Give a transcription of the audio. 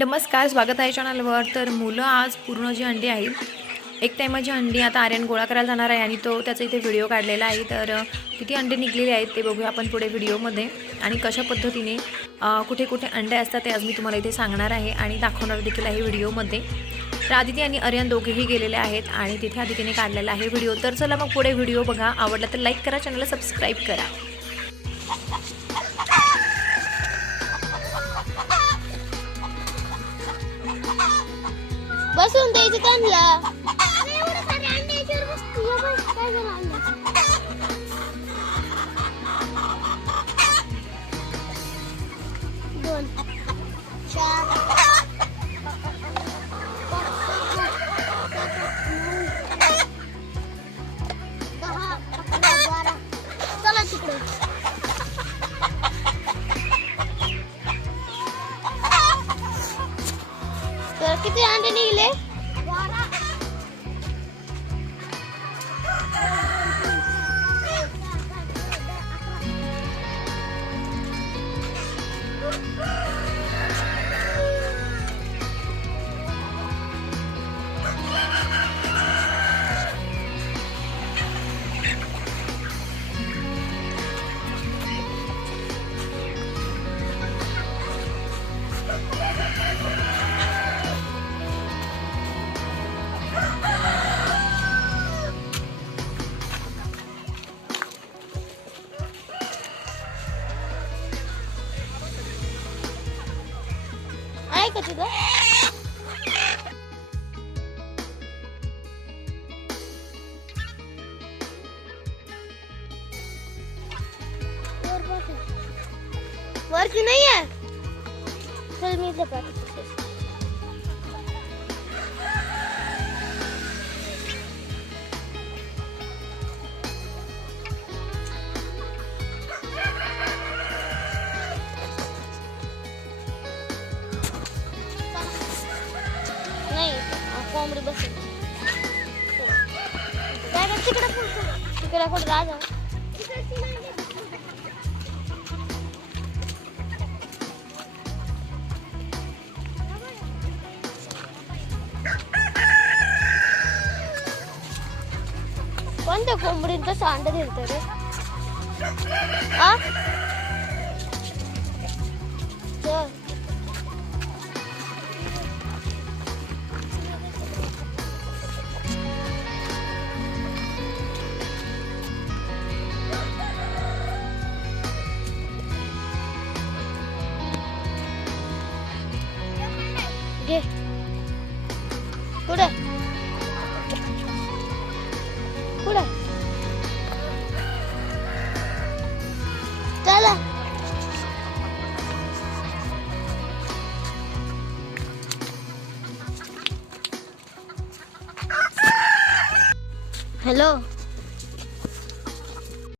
नमस्कार स्वागत आहे चॅनलवर. तर मुलं आज पूर्ण जी अंडी आहेत एक टायमाची अंडी आता आर्यन गोळा करायला जाणार आहे आणि तो त्याचा इथे व्हिडिओ काढलेला आहे. तर किती अंडे निघलेले आहेत ते बघूया आपण पुढे व्हिडिओमध्ये आणि कशा पद्धतीने कुठे कुठे अंडे असतात ते आज मी तुम्हाला इथे सांगणार आहे आणि दाखवणार देखील आहे व्हिडिओमध्ये तर आदिती आणि आर्यन दोघेही गेलेले आहेत आणि तिथे आदितीने काढलेला आहे व्हिडिओ तर चला मग पुढे व्हिडिओ बघा. आवडला तर लाईक करा चॅनलला सबस्क्राईब करा. बसून द्यायचं त्यांना. किती अंडे निघले आहे का तिथं? वरती नाही आहे? चल मी इथलं पाठवतो हा, कोंबडी बसेल तिकडे तिकडे कुठं राजा कोणत्या कोंबडीन तसं đi. Cút đây. Cút đây. Ra lên. Hello.